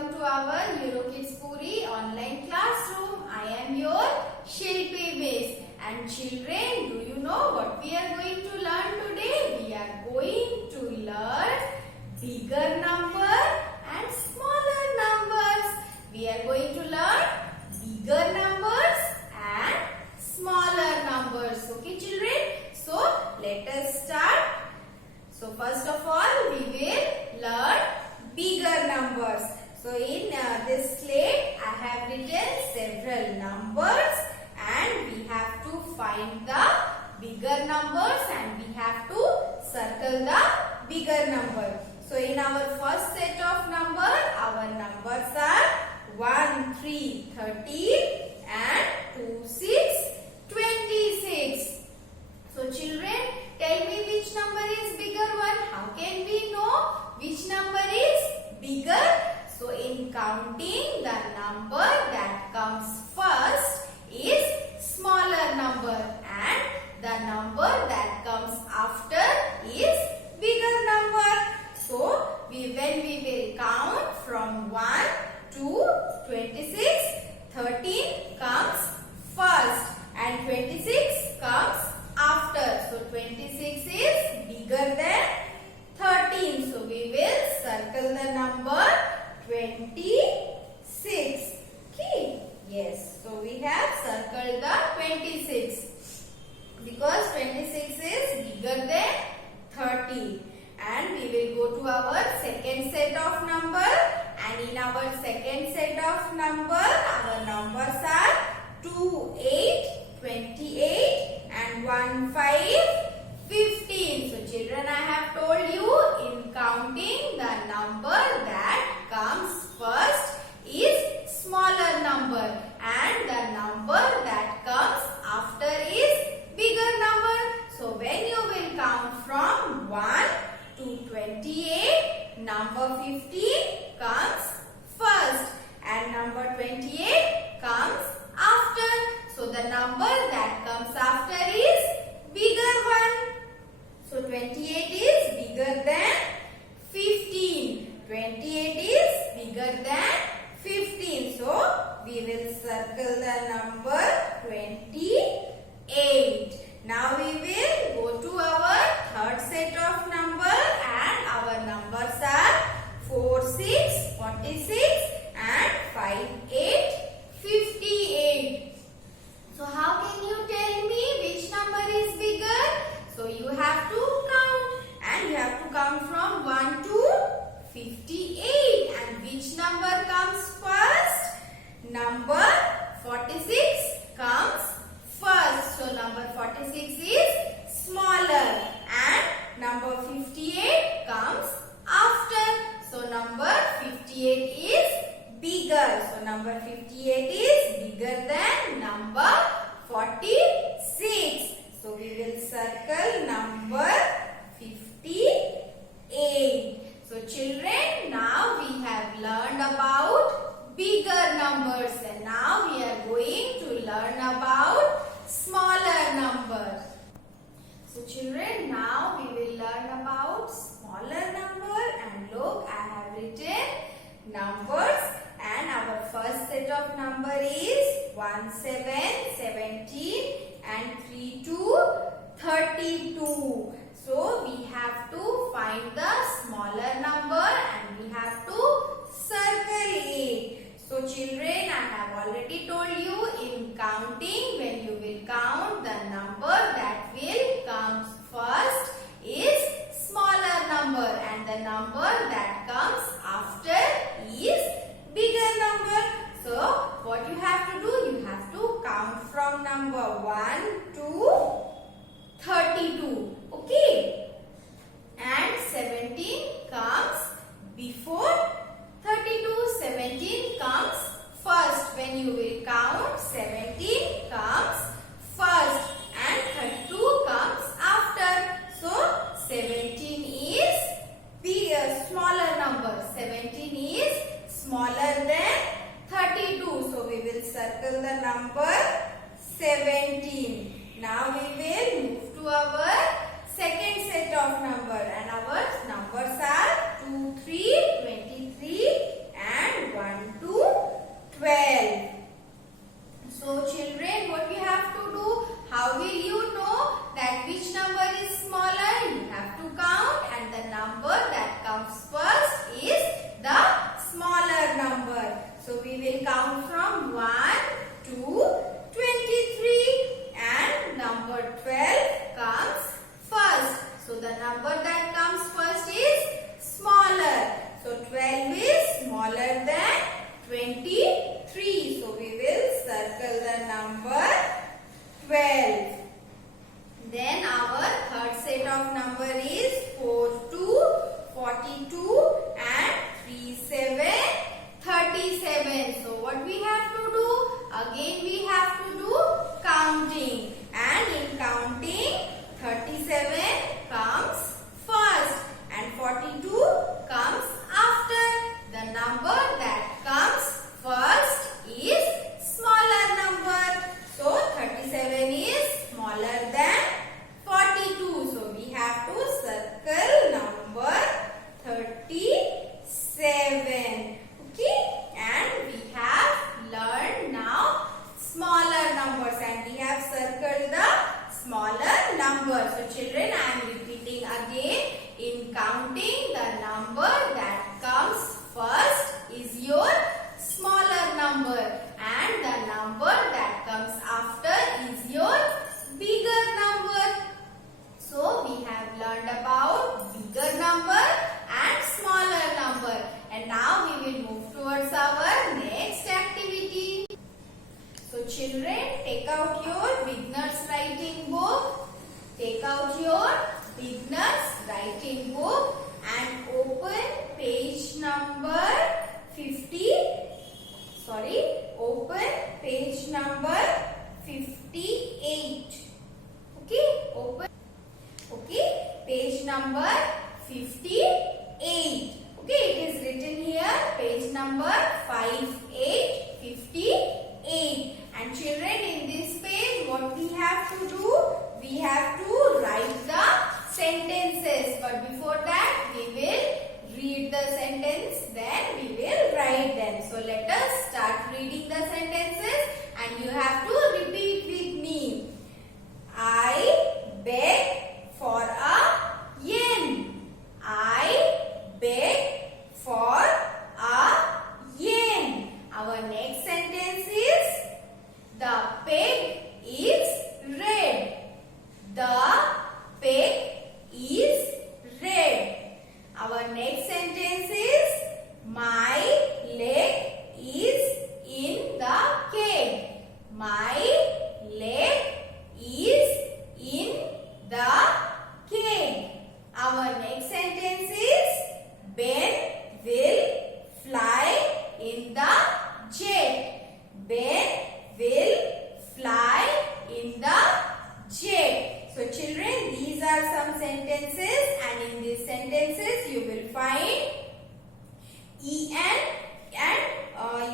welcome to our Eurokids Puri online classroom. I am your Shilpi Miss. And children, do you know what we are going to learn today? We are going to learn bigger number and smaller numbers. We are going to learn bigger numbers and smaller numbers. Okay children? So let us start. So first of all, we will learn bigger numbers. So in this slate, I have written several numbers and we have to find the bigger numbers and we have to circle the bigger number. So in our first set of numbers, our numbers are 1, 3, 13 and 2, 6, 26. So children, tell me which number is bigger one. How can we know which number is bigger? So in counting, the number that comes first is smaller number and the number that comes after is bigger number. So when we will count from 1 to 26, 13 comes first and 26 comes after. So 26 is bigger than 13. So we will circle the number 26. Okay. Yes. So we have circled the 26 because 26 is bigger than 13. And we will go to our second set of number. And in our second set of number, our numbers are 2, 8, 28 and 1, 5, 15. So children, I have told you in counting, the number that comes first is smaller number and the number that comes after is bigger number. So when you will count from 1 to 28, number 15 comes first and number 28 comes after. So the number that comes after is bigger one. So 28 is bigger than 15. 28 is bigger than 15. So we will circle the number 28. Now we will go to our third set of number and our numbers are 4, 6, 46 and 5, 8, 58. So how can you tell me which number is bigger? So you have to count and you have to count from 1 to 58. And which number comes first? Number 46 comes first. So number 46 is smaller and number 58 comes after. So number 58 is bigger. So number 58 is bigger than number 46. So we will circle number 58. So children, now we have learned about bigger numbers and now we are going to learn about smaller numbers. So children, now we will learn about smaller number and look, I have written numbers and our first set of number is 1, 7, 17 and 3, 2, 32. So we have to find the smaller number and we have to circle it. So children, I have already told you in counting, when you will count, the number that will come first is smaller number and the number that comes after is bigger number. So what you have to do, you have to count from number 1 to 32. Okay. And 17 comes before 32. 17 comes first. When you will count, 17 comes first and 32 comes after. So 17 is bigger, smaller number. 17 is smaller than 32. So we will circle the number 17. Now we will move to our second set of number and our numbers are 2, 3, 23 and 23. So we will circle the number 12. Then our third set of number is 42, 42 and 37, 37. So what we have to do? Again we have to do counting. And in counting, 37 comes first and 42 comes after. The number that comes first is smaller number. So 37 is smaller than 42. So we have to circle number 37. Okay, and we have learned now smaller numbers and we have circled the smaller numbers. So children, I am repeating again. In counting, the number that comes first is your smaller number and the number that comes after is your bigger number. So we have learned about bigger number and smaller number. And now we will move towards our next activity. So children, take out your beginner's writing book. Take out your beginner's writing book and open page number 50. Open page number 58. Okay, open. Okay, page number 58. Okay, it is written here, page number 58. And children, in this page, what we have to do? We have to write the sentences. But before that, we will read the sentence, then we will write them. So let us start reading the sentences and you have to repeat with me. I beg for a yen. I beg for a yen. Our next sentence is the pig is red. The pig is red. Our next sentence is my leg is in the cave. My leg is in the cave. Our next sentence is Ben will fly in the jet. Ben will fly in the jet. So children, these are some sentences and in these sentences you will find en and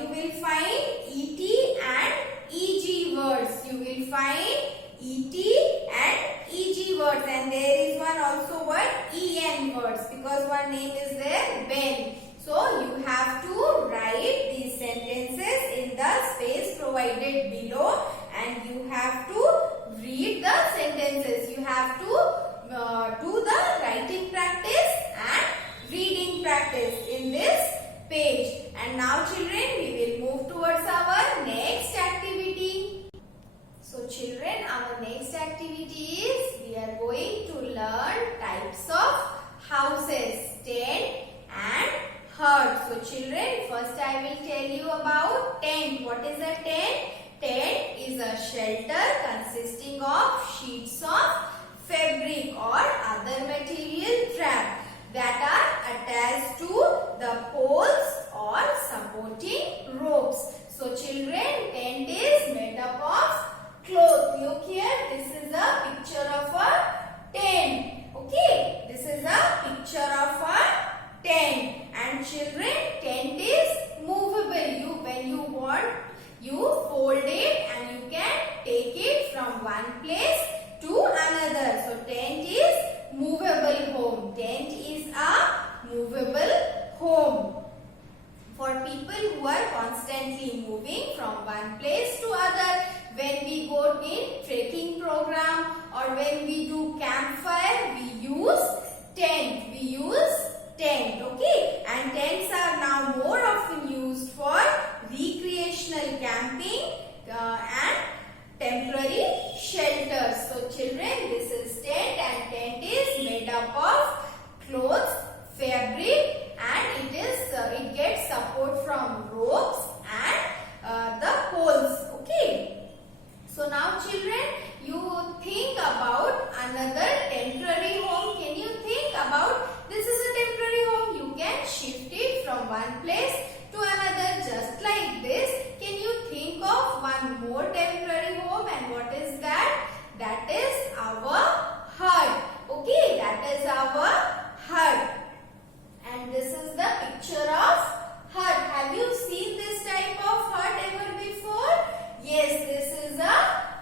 you will find et and eg words. You will find et and eg words and there is one also word en words because one name is there, Ben. So you have to write these sentences in the space provided below and you have to read the sentences. You have to do the writing practice and reading practice in this page. And now children, we will move towards our next activity. So children, our next activity is we are going to learn types of houses, tent and hut. So children, first I will tell you about tent. What is a tent? Tent is a shelter consisting of sheets of fabric or other material wrap that are attached to the poles or supporting ropes. So children, tent is made up of cloth. Look here, this is a picture of a tent. Okay, this is a picture of a tent. And children, tent is movable. When you want, you fold it and you can take it from one place to another. So tent is movable home. Tent is a movable home for people who are constantly moving from one place to other. When we go in trekking program or when we do campfire, we use tent. Okay, and tents are now more often used for recreational camping and temporary shelters. So children, this is tent and tent is made up of clothes, fabric and it gets support from ropes one place to another just like this. Can you think of one more temporary home, and what is that? That is our hut. Okay, that is our hut. And this is the picture of hut. Have you seen this type of hut ever before? Yes, this is a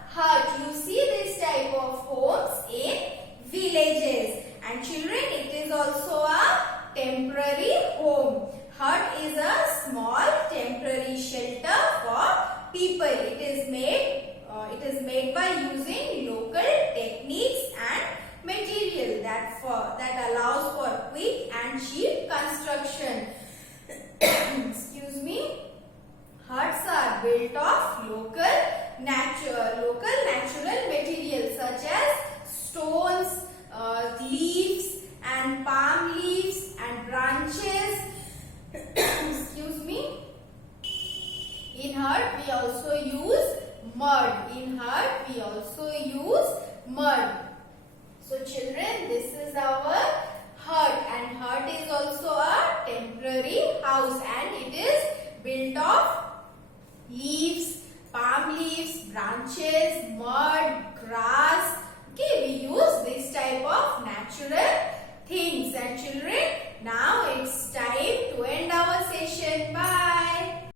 hut. You see this type of homes in villages. And children, it is also a temporary home. Hut is a small temporary shelter for people. It is made by using local techniques and material that allows for quick and cheap construction. Excuse me. Huts are built of local natural materials such as stones, leaves and palm leaves and branches. Excuse me. In hut we also use mud. So children, this is our hut, and hut is also a temporary house, and it is built of leaves, palm leaves, branches, mud, grass